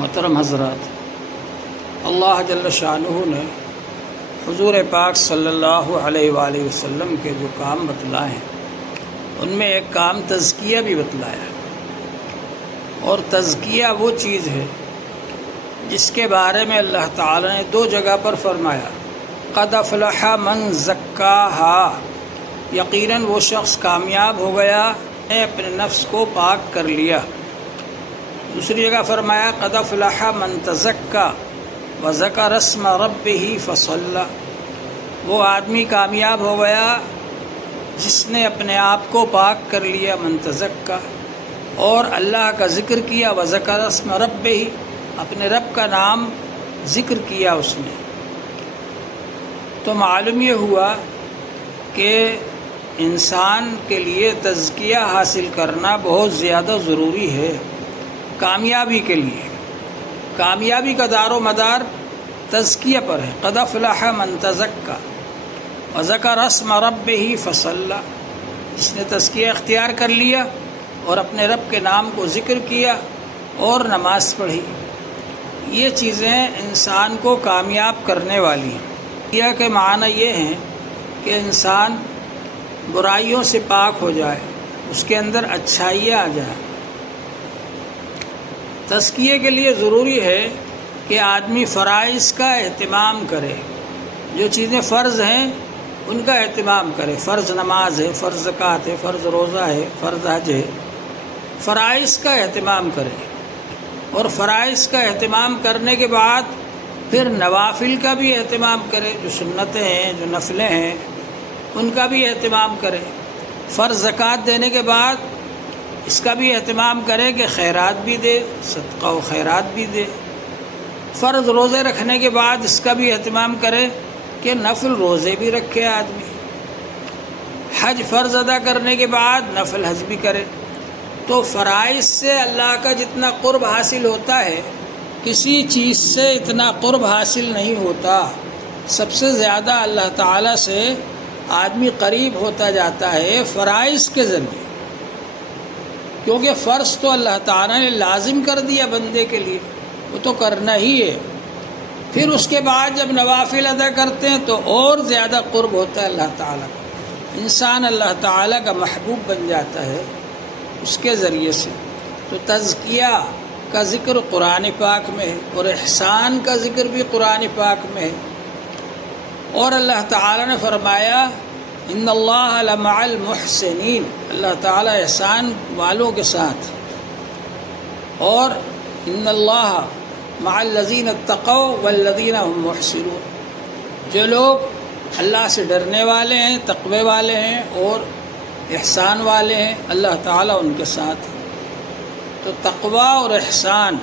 محترم حضرات، اللہ جل شانہ نے حضور پاک صلی اللہ علیہ وآلہ وسلم کے جو کام بتلائے ہیں ان میں ایک کام تزکیہ بھی بتلایا ہے، اور تزکیہ وہ چیز ہے جس کے بارے میں اللہ تعالیٰ نے دو جگہ پر فرمایا، قد افلح من زکاہا، یقیناً وہ شخص کامیاب ہو گیا نے اپنے نفس کو پاک کر لیا۔ دوسری جگہ فرمایا قد افلح من تزکا وذکر اسم ربہ فصلی، وہ آدمی کامیاب ہو گیا جس نے اپنے آپ کو پاک کر لیا، من تزکا، اور اللہ کا ذکر کیا، وذکر اسم ربہ، اپنے رب کا نام ذکر کیا اس نے۔ تو معلوم یہ ہوا کہ انسان کے لیے تزکیہ حاصل کرنا بہت زیادہ ضروری ہے کامیابی کے لیے۔ کامیابی کا دار و مدار تزکیہ پر ہے۔ قد افلح من تزکا وذکر اسم ربہ فصلی، جس نے تزکیہ اختیار کر لیا اور اپنے رب کے نام کو ذکر کیا اور نماز پڑھی، یہ چیزیں انسان کو کامیاب کرنے والی ہیں۔ تزکیہ کے معنی یہ ہیں کہ انسان برائیوں سے پاک ہو جائے، اس کے اندر اچھائیاں آ جائیں۔ تزکیے کے لیے ضروری ہے کہ آدمی فرائض کا اہتمام کرے، جو چیزیں فرض ہیں ان کا اہتمام کرے۔ فرض نماز ہے، فرض زکوٰۃ ہے، فرض روزہ ہے، فرض حج ہے، فرائض کا اہتمام کرے، اور فرائض کا اہتمام کرنے کے بعد پھر نوافل کا بھی اہتمام کرے، جو سنتیں ہیں، جو نفلیں ہیں، ان کا بھی اہتمام کرے۔ فرض زکوٰۃ دینے کے بعد اس کا بھی اہتمام کرے کہ خیرات بھی دے، صدقہ و خیرات بھی دے۔ فرض روزے رکھنے کے بعد اس کا بھی اہتمام کرے کہ نفل روزے بھی رکھے آدمی۔ حج فرض ادا کرنے کے بعد نفل حج بھی کرے۔ تو فرائض سے اللہ کا جتنا قرب حاصل ہوتا ہے، کسی چیز سے اتنا قرب حاصل نہیں ہوتا۔ سب سے زیادہ اللہ تعالیٰ سے آدمی قریب ہوتا جاتا ہے فرائض کے ذریعے، کیونکہ فرض تو اللہ تعالیٰ نے لازم کر دیا بندے کے لیے، وہ تو کرنا ہی ہے۔ پھر اس کے بعد جب نوافل ادا کرتے ہیں تو اور زیادہ قرب ہوتا ہے اللہ تعالیٰ کا، انسان اللہ تعالیٰ کا محبوب بن جاتا ہے اس کے ذریعے سے۔ تو تزکیہ کا ذکر قرآن پاک میں ہے، اور احسان کا ذکر بھی قرآن پاک میں ہے۔ اور اللہ تعالیٰ نے فرمایا ان اللہ لمع المحسنین، اللہ تعالیٰ احسان والوں کے ساتھ، اور ان اللہ مع الذین اتقوا والذین هم محسنون، جو لوگ اللہ سے ڈرنے والے ہیں، تقوی والے ہیں اور احسان والے ہیں، اللہ تعالیٰ ان کے ساتھ ہے۔ تو تقوی اور احسان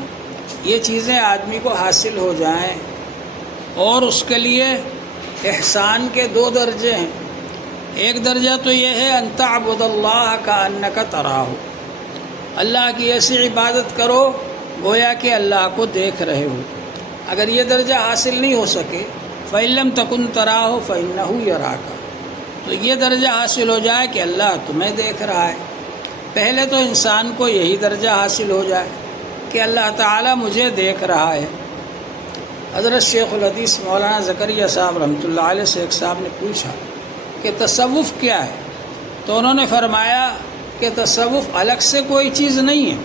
یہ چیزیں آدمی کو حاصل ہو جائیں، اور اس کے لیے احسان کے دو درجے ہیں۔ ایک درجہ تو یہ ہے ان تعبد اللہ کأنک تراہ، اللہ کی ایسی عبادت کرو گویا کہ اللہ کو دیکھ رہے ہو۔ اگر یہ درجہ حاصل نہیں ہو سکے فإن لم تکن تراہ فإنہ یراک، تو یہ درجہ حاصل ہو جائے کہ اللہ تمہیں دیکھ رہا ہے۔ پہلے تو انسان کو یہی درجہ حاصل ہو جائے کہ اللہ تعالیٰ مجھے دیکھ رہا ہے۔ حضرت شیخ الحدیث مولانا زکریا صاحب رحمۃ اللہ علیہ سے ایک صاحب نے پوچھا کہ تصوف کیا ہے، تو انہوں نے فرمایا کہ تصوف الگ سے کوئی چیز نہیں ہے،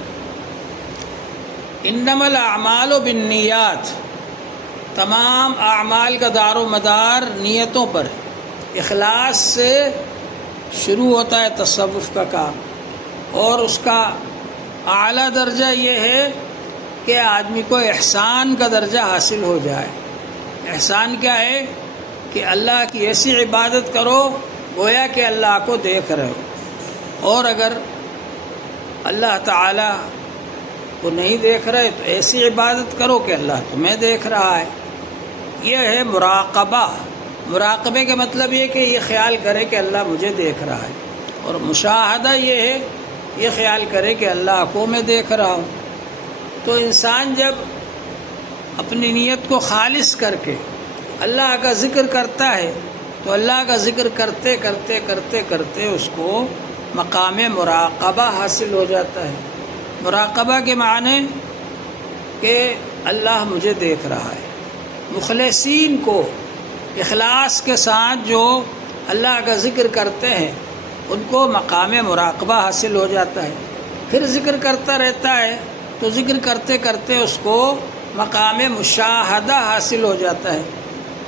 انما الاعمال بالنیات، تمام اعمال کا دار و مدار نیتوں پر ہے۔ اخلاص سے شروع ہوتا ہے تصوف کا کام، اور اس کا اعلیٰ درجہ یہ ہے کہ آدمی کو احسان کا درجہ حاصل ہو جائے۔ احسان کیا ہے کہ اللہ کی ایسی عبادت کرو گویا کہ اللہ کو دیکھ رہے ہو، اور اگر اللہ تعالیٰ کو نہیں دیکھ رہے تو ایسی عبادت کرو کہ اللہ تمہیں دیکھ رہا ہے۔ یہ ہے مراقبہ۔ مراقبے کا مطلب یہ کہ یہ خیال کرے کہ اللہ مجھے دیکھ رہا ہے، اور مشاہدہ یہ ہے یہ خیال کرے کہ اللہ کو میں دیکھ رہا ہوں۔ تو انسان جب اپنی نیت کو خالص کر کے اللہ کا ذکر کرتا ہے تو اللہ کا ذکر کرتے کرتے کرتے کرتے اس کو مقام مراقبہ حاصل ہو جاتا ہے۔ مراقبہ کے معنی کہ اللہ مجھے دیکھ رہا ہے۔ مخلصین کو اخلاص کے ساتھ جو اللہ کا ذکر کرتے ہیں ان کو مقام مراقبہ حاصل ہو جاتا ہے، پھر ذکر کرتا رہتا ہے تو ذکر کرتے کرتے اس کو مقام مشاہدہ حاصل ہو جاتا ہے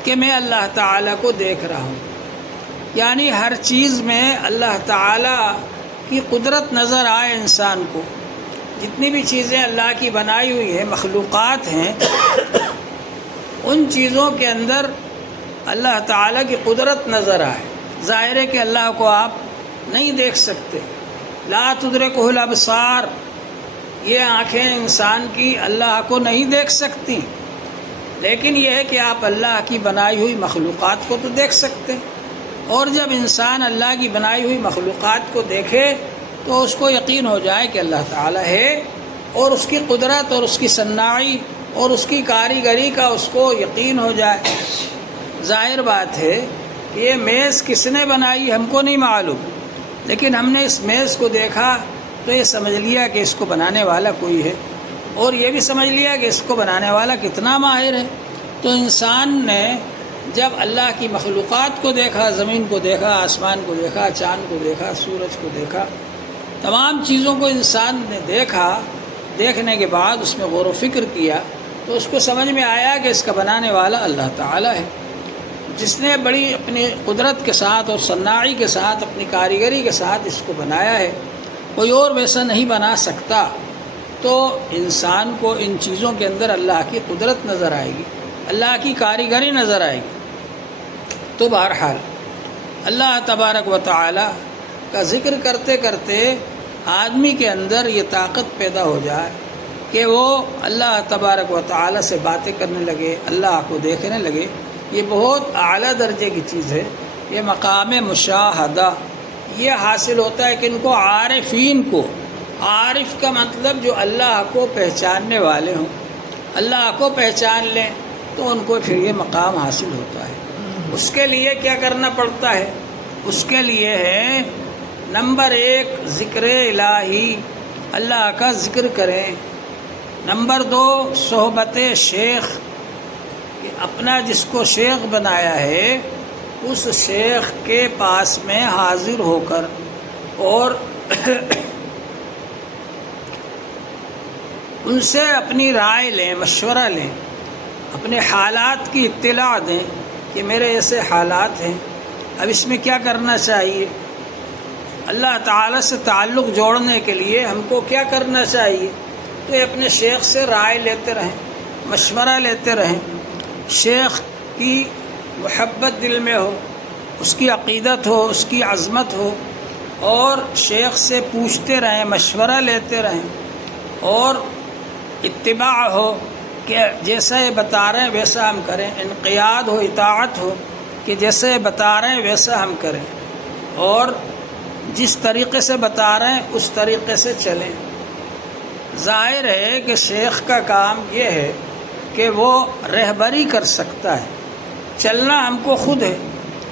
کہ میں اللہ تعالیٰ کو دیکھ رہا ہوں، یعنی ہر چیز میں اللہ تعالیٰ کی قدرت نظر آئے انسان کو۔ جتنی بھی چیزیں اللہ کی بنائی ہوئی ہیں، مخلوقات ہیں، ان چیزوں کے اندر اللہ تعالیٰ کی قدرت نظر آئے۔ ظاہر ہے کہ اللہ کو آپ نہیں دیکھ سکتے، لا تدرکہ الابصار، یہ آنکھیں انسان کی اللہ کو نہیں دیکھ سکتی، لیکن یہ ہے کہ آپ اللہ کی بنائی ہوئی مخلوقات کو تو دیکھ سکتے، اور جب انسان اللہ کی بنائی ہوئی مخلوقات کو دیکھے تو اس کو یقین ہو جائے کہ اللہ تعالیٰ ہے، اور اس کی قدرت اور اس کی صناعی اور اس کی کاریگری کا اس کو یقین ہو جائے۔ ظاہر بات ہے کہ یہ میز کس نے بنائی ہم کو نہیں معلوم، لیکن ہم نے اس میز کو دیکھا تو یہ سمجھ لیا کہ اس کو بنانے والا کوئی ہے، اور یہ بھی سمجھ لیا کہ اس کو بنانے والا کتنا ماہر ہے۔ تو انسان نے جب اللہ کی مخلوقات کو دیکھا، زمین کو دیکھا، آسمان کو دیکھا، چاند کو دیکھا، سورج کو دیکھا، تمام چیزوں کو انسان نے دیکھا، دیکھنے کے بعد اس میں غور و فکر کیا تو اس کو سمجھ میں آیا کہ اس کا بنانے والا اللہ تعالیٰ ہے، جس نے بڑی اپنی قدرت کے ساتھ اور صناعی کے ساتھ، اپنی کاریگری کے ساتھ اس کو بنایا ہے، کوئی اور ویسا نہیں بنا سکتا۔ تو انسان کو ان چیزوں کے اندر اللہ کی قدرت نظر آئے گی، اللہ کی کاریگری نظر آئے گی۔ تو بہرحال اللہ تبارک و تعالی کا ذکر کرتے کرتے آدمی کے اندر یہ طاقت پیدا ہو جائے کہ وہ اللہ تبارک و تعالی سے باتیں کرنے لگے، اللہ کو دیکھنے لگے، یہ بہت اعلیٰ درجے کی چیز ہے۔ یہ مقام مشاہدہ یہ حاصل ہوتا ہے کہ ان کو عارفین کو، عارف کا مطلب جو اللہ کو پہچاننے والے ہوں، اللہ کو پہچان لیں تو ان کو پھر یہ مقام حاصل ہوتا ہے۔ اس کے لیے کیا کرنا پڑتا ہے؟ اس کے لیے ہے نمبر 1 ذکر الہی، اللہ کا ذکر کریں۔ نمبر 2 صحبت شیخ، کہ اپنا جس کو شیخ بنایا ہے اس شیخ کے پاس میں حاضر ہو کر اور ان سے اپنی رائے لیں، مشورہ لیں، اپنے حالات کی اطلاع دیں کہ میرے ایسے حالات ہیں، اب اس میں کیا کرنا چاہیے، اللہ تعالیٰ سے تعلق جوڑنے کے لیے ہم کو کیا کرنا چاہیے۔ تو یہ اپنے شیخ سے رائے لیتے رہیں، مشورہ لیتے رہیں، شیخ کی محبت دل میں ہو، اس کی عقیدت ہو، اس کی عظمت ہو، اور شیخ سے پوچھتے رہیں، مشورہ لیتے رہیں، اور اتباع ہو کہ جیسا یہ بتا رہے ہیں ویسا ہم کریں، انقیاد ہو، اطاعت ہو کہ جیسے یہ بتا رہے ہیں ویسا ہم کریں، اور جس طریقے سے بتا رہے ہیں اس طریقے سے چلیں۔ ظاہر ہے کہ شیخ کا کام یہ ہے کہ وہ رہبری کر سکتا ہے، چلنا ہم کو خود ہے،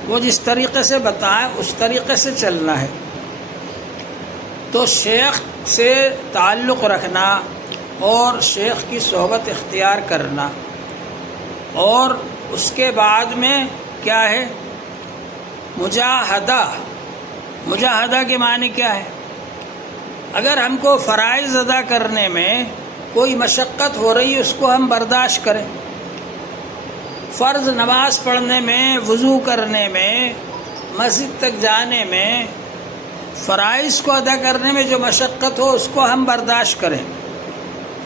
وہ جس طریقے سے بتائیں اس طریقے سے چلنا ہے۔ تو شیخ سے تعلق رکھنا اور شیخ کی صحبت اختیار کرنا، اور اس کے بعد میں کیا ہے، مجاہدہ۔ مجاہدہ کے معنی کیا ہے؟ اگر ہم کو فرائض ادا کرنے میں کوئی مشقت ہو رہی ہے اس کو ہم برداشت کریں، فرض نماز پڑھنے میں، وضو کرنے میں، مسجد تک جانے میں، فرائض کو ادا کرنے میں جو مشقت ہو اس کو ہم برداشت کریں،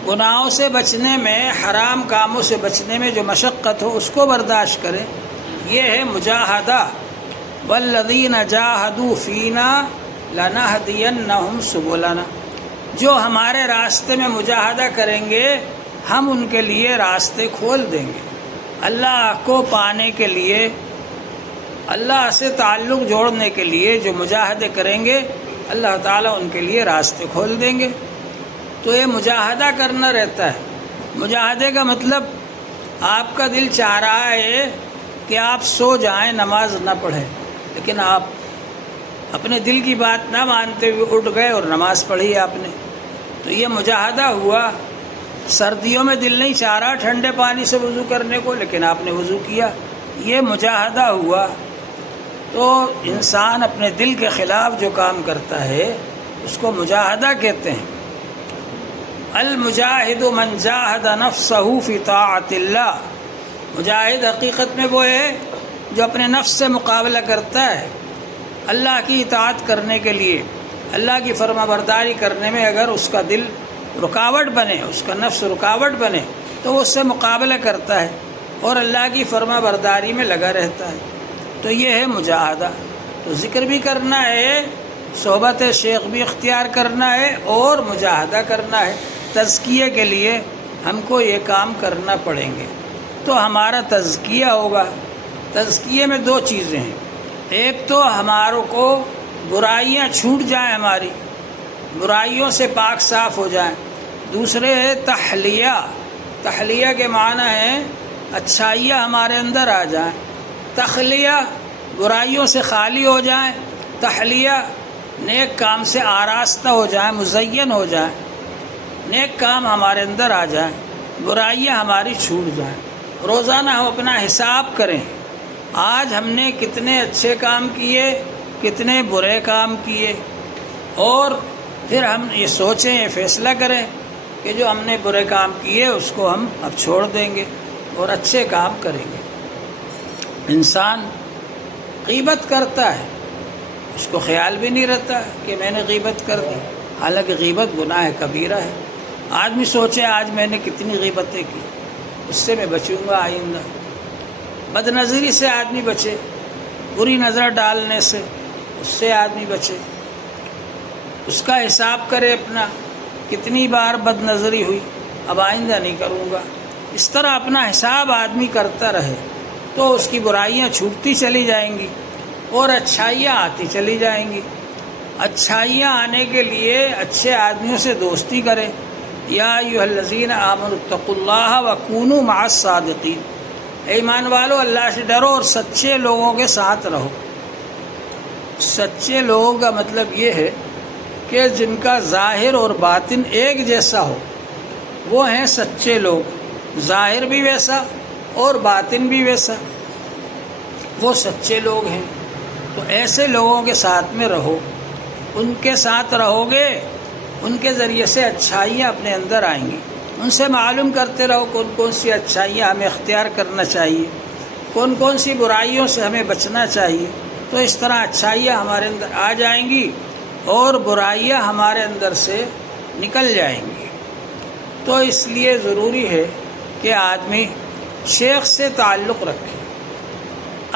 گناہوں سے بچنے میں، حرام کاموں سے بچنے میں جو مشقت ہو اس کو برداشت کریں۔ یہ ہے مجاہدہ۔ والذین جاہدوا فینا لنہدینہم سبلنا، جو ہمارے راستے میں مجاہدہ کریں گے ہم ان کے لیے راستے کھول دیں گے۔ اللہ کو پانے کے لیے، اللہ سے تعلق جوڑنے کے لیے جو مجاہدے کریں گے اللہ تعالیٰ ان کے لیے راستے کھول دیں گے۔ تو یہ مجاہدہ کرنا رہتا ہے۔ مجاہدے کا مطلب آپ کا دل چاہ رہا ہے کہ آپ سو جائیں، نماز نہ پڑھیں، لیکن آپ اپنے دل کی بات نہ مانتے ہوئے اٹھ گئے اور نماز پڑھی آپ نے، تو یہ مجاہدہ ہوا۔ سردیوں میں دل نہیں چاہ رہا ٹھنڈے پانی سے وضو کرنے کو، لیکن آپ نے وضو کیا، یہ مجاہدہ ہوا۔ تو انسان اپنے دل کے خلاف جو کام کرتا ہے اس کو مجاہدہ کہتے ہیں۔ المجاہد من جاہد نفسہ فی طاعت اللہ، مجاہد حقیقت میں وہ ہے جو اپنے نفس سے مقابلہ کرتا ہے اللہ کی اطاعت کرنے کے لیے، اللہ کی فرما برداری کرنے میں اگر اس کا دل رکاوٹ بنے، اس کا نفس رکاوٹ بنے تو وہ اس سے مقابلہ کرتا ہے اور اللہ کی فرما برداری میں لگا رہتا ہے، تو یہ ہے مجاہدہ۔ تو ذکر بھی کرنا ہے، صحبت شیخ بھی اختیار کرنا ہے اور مجاہدہ کرنا ہے۔ تزکیے کے لیے ہم کو یہ کام کرنا پڑیں گے تو ہمارا تزکیہ ہوگا۔ تزکیے میں دو چیزیں ہیں، ایک تو ہماروں کو برائیاں چھوٹ جائیں، ہماری برائیوں سے پاک صاف ہو جائیں، دوسرے ہے تحلیہ۔ تحلیہ کے معنی ہے اچھائیاں ہمارے اندر آ جائیں، تخلیہ برائیوں سے خالی ہو جائیں، تحلیہ نیک کام سے آراستہ ہو جائیں، مزین ہو جائیں، نیک کام ہمارے اندر آ جائیں، برائیاں ہماری چھوٹ جائیں۔ روزانہ ہم اپنا حساب کریں، آج ہم نے کتنے اچھے کام کیے، کتنے برے کام کیے، اور پھر ہم یہ سوچیں، یہ فیصلہ کریں کہ جو ہم نے برے کام کیے اس کو ہم اب چھوڑ دیں گے اور اچھے کام کریں گے۔ انسان غیبت کرتا ہے، اس کو خیال بھی نہیں رہتا کہ میں نے غیبت کر دی، حالانکہ غیبت گناہ کبیرہ ہے۔ آدمی سوچے آج میں نے کتنی غیبتیں کی، اس سے میں بچوں گا آئندہ۔ بد نظری سے آدمی بچے، بری نظر ڈالنے سے اس سے آدمی بچے، اس کا حساب کرے اپنا، کتنی بار بد نظری ہوئی، اب آئندہ نہیں کروں گا۔ اس طرح اپنا حساب آدمی کرتا رہے تو اس کی برائیاں چھوٹتی چلی جائیں گی اور اچھائیاں آتی چلی جائیں گی۔ اچھائیاں آنے کے لیے اچھے آدمیوں سے دوستی کریں۔ یا ایھا الذین آمنوا اتقوا اللہ وکونوا مع الصادقین، اے ایمان والو اللہ سے ڈرو اور سچے لوگوں کے ساتھ رہو۔ سچے لوگوں کا مطلب یہ ہے کہ جن کا ظاہر اور باطن ایک جیسا ہو، وہ ہیں سچے لوگ، ظاہر بھی ویسا اور باطن بھی ویسا، وہ سچے لوگ ہیں۔ تو ایسے لوگوں کے ساتھ میں رہو، ان کے ساتھ رہو گے، ان کے ذریعے سے اچھائیاں اپنے اندر آئیں گی۔ ان سے معلوم کرتے رہو کون کون سی اچھائیاں ہمیں اختیار کرنا چاہیے، کون کون سی برائیوں سے ہمیں بچنا چاہیے، تو اس طرح اچھائیاں ہمارے اندر آ جائیں گی اور برائیاں ہمارے اندر سے نکل جائیں گی۔ تو اس لیے ضروری ہے کہ آدمی شیخ سے تعلق رکھے۔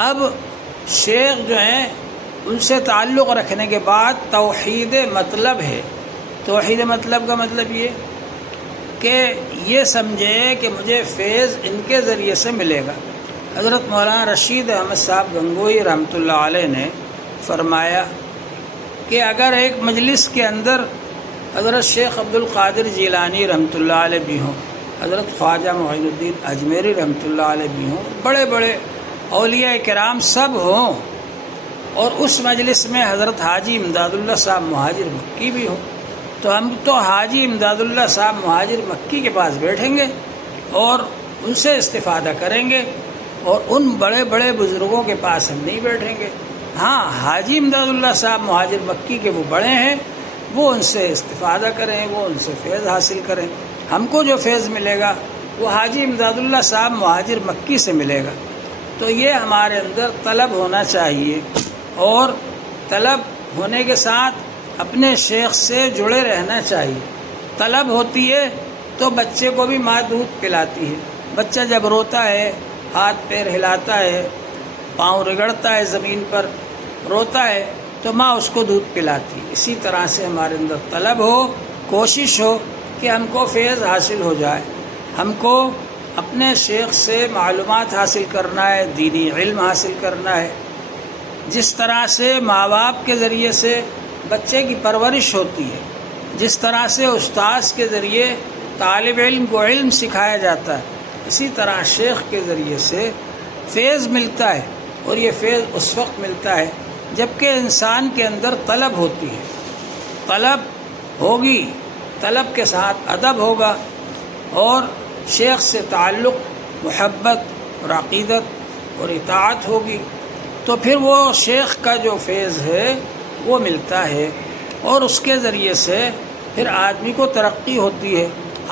اب شیخ جو ہیں ان سے تعلق رکھنے کے بعد توحید مطلب ہے۔ توحید مطلب کا مطلب یہ کہ یہ سمجھے کہ مجھے فیض ان کے ذریعے سے ملے گا۔ حضرت مولانا رشید احمد صاحب گنگوئی رحمۃ اللہ علیہ نے فرمایا کہ اگر ایک مجلس کے اندر حضرت شیخ عبد القادر جیلانی رحمۃ اللہ علیہ بھی ہوں، حضرت خواجہ معین الدین اجمیری رحمۃ اللہ علیہ بھی ہوں، بڑے بڑے اولیاء کرام سب ہوں، اور اس مجلس میں حضرت حاجی امداد اللہ صاحب مہاجر مکی بھی ہوں، تو ہم تو حاجی امداد اللہ صاحب مہاجر مکی کے پاس بیٹھیں گے اور ان سے استفادہ کریں گے، اور ان بڑے بڑے بزرگوں کے پاس ہم نہیں بیٹھیں گے۔ ہاں، حاجی امداد اللہ صاحب مہاجر مکی کے وہ بڑے ہیں، وہ ان سے استفادہ کریں، وہ ان سے فیض حاصل کریں۔ ہم کو جو فیض ملے گا وہ حاجی امداد اللہ صاحب مہاجر مکی سے ملے گا۔ تو یہ ہمارے اندر طلب ہونا چاہیے، اور طلب ہونے کے ساتھ اپنے شیخ سے جڑے رہنا چاہیے۔ طلب ہوتی ہے تو بچے کو بھی ماں دودھ پلاتی ہے۔ بچہ جب روتا ہے، ہاتھ پیر ہلاتا ہے، پاؤں رگڑتا ہے زمین پر، روتا ہے، تو ماں اس کو دودھ پلاتی ہے۔ اسی طرح سے ہمارے اندر طلب ہو، کوشش ہو کہ ہم کو فیض حاصل ہو جائے، ہم کو اپنے شیخ سے معلومات حاصل کرنا ہے، دینی علم حاصل کرنا ہے۔ جس طرح سے ماں باپ کے ذریعے سے بچے کی پرورش ہوتی ہے، جس طرح سے استاذ کے ذریعے طالب علم کو علم سکھایا جاتا ہے، اسی طرح شیخ کے ذریعے سے فیض ملتا ہے، اور یہ فیض اس وقت ملتا ہے جب کہ انسان کے اندر طلب ہوتی ہے۔ طلب ہوگی، طلب کے ساتھ ادب ہوگا، اور شیخ سے تعلق، محبت اور عقیدت اور اطاعت ہوگی تو پھر وہ شیخ کا جو فیض ہے وہ ملتا ہے، اور اس کے ذریعے سے پھر آدمی کو ترقی ہوتی ہے،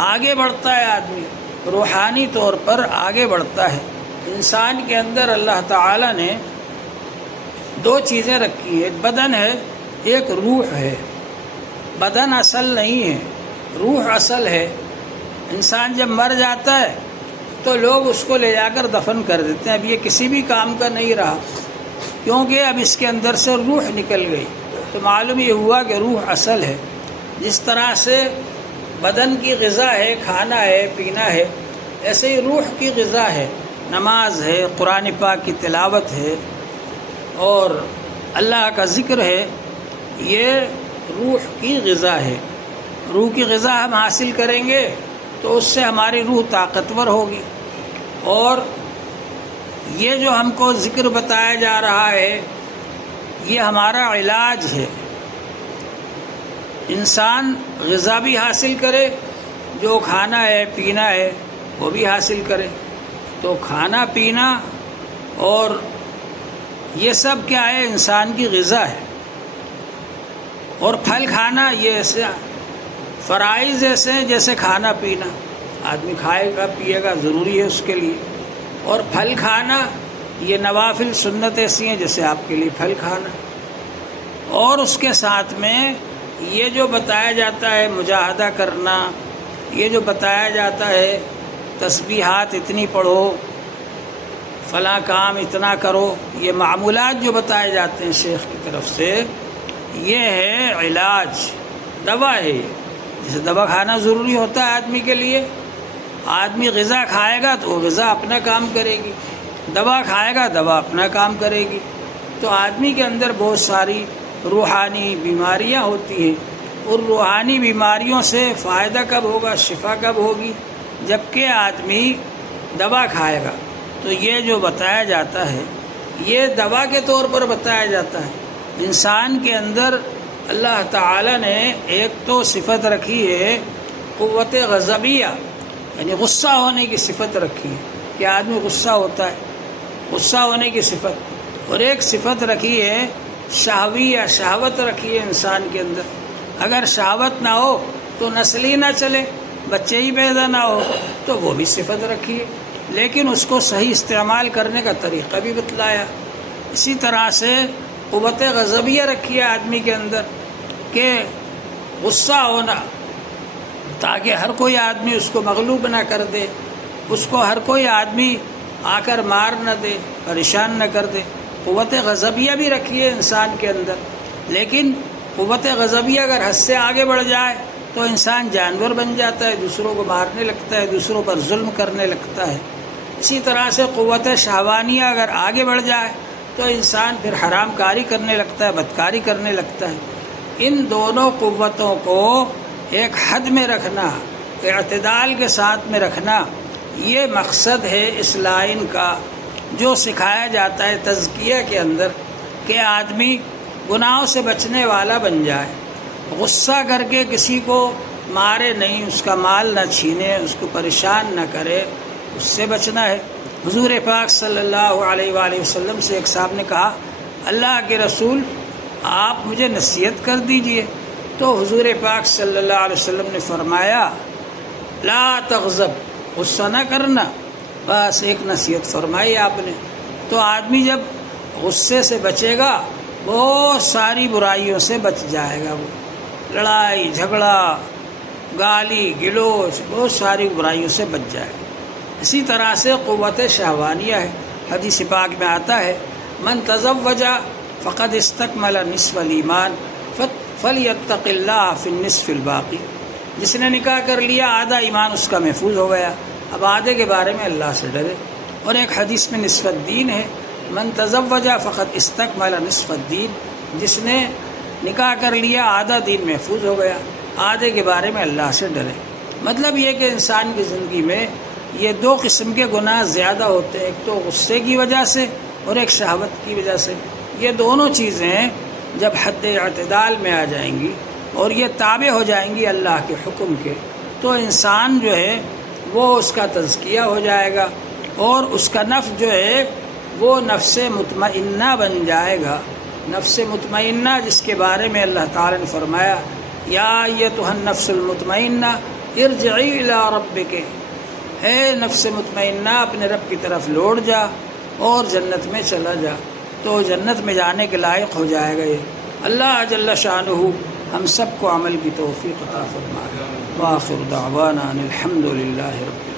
آگے بڑھتا ہے آدمی، روحانی طور پر آگے بڑھتا ہے۔ انسان کے اندر اللہ تعالیٰ نے دو چیزیں رکھی ہیں، ایک بدن ہے، ایک روح ہے۔ بدن اصل نہیں ہے، روح اصل ہے۔ انسان جب مر جاتا ہے تو لوگ اس کو لے جا کر دفن کر دیتے ہیں، اب یہ کسی بھی کام کا نہیں رہا، کیونکہ اب اس کے اندر سے روح نکل گئی۔ تو معلوم یہ ہوا کہ روح اصل ہے۔ جس طرح سے بدن کی غذا ہے، کھانا ہے، پینا ہے، ایسے ہی روح کی غذا ہے، نماز ہے، قرآن پاک کی تلاوت ہے اور اللہ کا ذکر ہے، یہ روح کی غذا ہے۔ روح کی غذا ہم حاصل کریں گے تو اس سے ہماری روح طاقتور ہوگی، اور یہ جو ہم کو ذکر بتایا جا رہا ہے یہ ہمارا علاج ہے۔ انسان غذا بھی حاصل کرے، جو کھانا ہے پینا ہے وہ بھی حاصل کرے۔ تو کھانا پینا اور یہ سب کیا ہے؟ انسان کی غذا ہے۔ اور پھل کھانا یہ ایسے فرائض ایسے ہیں جیسے کھانا پینا، آدمی کھائے گا پیے گا، ضروری ہے اس کے لیے۔ اور پھل کھانا یہ نوافل سنت ایسی ہیں جیسے آپ کے لیے پھل کھانا۔ اور اس کے ساتھ میں یہ جو بتایا جاتا ہے مجاہدہ کرنا، یہ جو بتایا جاتا ہے تسبیحات اتنی پڑھو، فلاں کام اتنا کرو، یہ معمولات جو بتائے جاتے ہیں شیخ کی طرف سے، یہ ہے علاج، دوا ہے۔ جیسے دوا کھانا ضروری ہوتا ہے آدمی کے لیے، آدمی غذا کھائے گا تو وہ غذا اپنا کام کرے گی، دوا کھائے گا دوا اپنا کام کرے گی۔ تو آدمی کے اندر بہت ساری روحانی بیماریاں ہوتی ہیں، اور روحانی بیماریوں سے فائدہ کب ہوگا، شفا کب ہوگی؟ جبکہ آدمی دوا کھائے گا۔ تو یہ جو بتایا جاتا ہے یہ دوا کے طور پر بتایا جاتا ہے۔ انسان کے اندر اللہ تعالیٰ نے ایک تو صفت رکھی ہے قوت غضبیہ، یعنی غصہ ہونے کی صفت رکھی ہے کہ آدمی غصہ ہوتا ہے، غصہ ہونے کی صفت، اور ایک صفت رکھی ہے شہویہ، شہوت رکھی ہے انسان کے اندر۔ اگر شہوت نہ ہو تو نسل ہی نہ چلے، بچے ہی پیدا نہ ہو، تو وہ بھی صفت رکھی ہے، لیکن اس کو صحیح استعمال کرنے کا طریقہ بھی بتلایا۔ اسی طرح سے قوت غضبیہ رکھی ہے آدمی کے اندر کہ غصہ ہونا، تاکہ ہر کوئی آدمی اس کو مغلوب نہ کر دے، اس کو ہر کوئی آدمی آ کر مار نہ دے، پریشان نہ کر دے۔ قوت غضبیہ بھی رکھی ہے انسان کے اندر، لیکن قوت غضبیہ اگر حد سے آگے بڑھ جائے تو انسان جانور بن جاتا ہے، دوسروں کو مارنے لگتا ہے، دوسروں پر ظلم کرنے لگتا ہے۔ اسی طرح سے قوت شہوانیہ اگر آگے بڑھ جائے تو انسان پھر حرام کاری کرنے لگتا ہے، بدکاری کرنے لگتا ہے۔ ان دونوں قوتوں کو ایک حد میں رکھنا، اعتدال کے ساتھ میں رکھنا، یہ مقصد ہے اس لائن کا جو سکھایا جاتا ہے تزکیہ کے اندر، کہ آدمی گناہوں سے بچنے والا بن جائے، غصہ کر کے کسی کو مارے نہیں، اس کا مال نہ چھینے، اس کو پریشان نہ کرے، اس سے بچنا ہے۔ حضور پاک صلی اللہ علیہ وآلہ وسلم سے ایک صاحب نے کہا، اللہ کے رسول آپ مجھے نصیحت کر دیجئے۔ تو حضور پاک صلی اللہ علیہ وسلم نے فرمایا لا تغضب، غصہ نہ کرنا، بس ایک نصیحت فرمائی آپ نے۔ تو آدمی جب غصے سے بچے گا بہت ساری برائیوں سے بچ جائے گا، وہ لڑائی جھگڑا گالی گلوچ بہت ساری برائیوں سے بچ جائے گا۔ اسی طرح سے قوت شہوانیہ ہے، حدیث پاک میں آتا ہے من تزوج فقد استکمل نصف الایمان فلیتق اللہ فی النصف الباقی، جس نے نکاح کر لیا آدھا ایمان اس کا محفوظ ہو گیا، اب آدھے کے بارے میں اللہ سے ڈرے۔ اور ایک حدیث میں نصف الدین ہے، من تزوج فقد استکمل نصف الدین، جس نے نکاح کر لیا آدھا دین محفوظ ہو گیا، آدھے کے بارے میں اللہ سے ڈرے۔ مطلب یہ کہ انسان کی زندگی میں یہ دو قسم کے گناہ زیادہ ہوتے ہیں، ایک تو غصے کی وجہ سے اور ایک شہوت کی وجہ سے۔ یہ دونوں چیزیں جب حد اعتدال میں آ جائیں گی اور یہ تابع ہو جائیں گی اللہ کے حکم کے، تو انسان جو ہے وہ اس کا تزکیہ ہو جائے گا، اور اس کا نفس جو ہے وہ نفس مطمئنہ بن جائے گا۔ نفس مطمئنہ جس کے بارے میں اللہ تعالیٰ نے فرمایا یا ایتھا النفس المطمئنہ ارجعی الی ربک، اے نفس مطمئنہ اپنے رب کی طرف لوٹ جا اور جنت میں چلا جا، تو جنت میں جانے کے لائق ہو جائے گا۔ یہ اللہ جل شانہ ہم سب کو عمل کی توفیق عطا فرمائے۔ وآخر دعوانا ان الحمد للہ رب العالمین۔